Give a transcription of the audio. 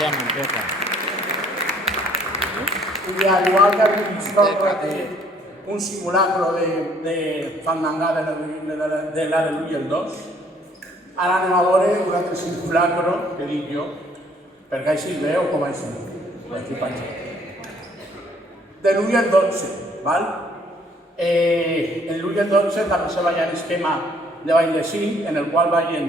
Brian Manresa. Y al igual que habéis visto un simulacro de fandangada de l'Aleluia el 2, ara anem a veure un altre simulacro que dic jo, perquè així el veu com així, l'equipatge. De l'Ull el 12, val? En l'Ull el 12 també se veia l'esquema de ball de 5, en el qual veien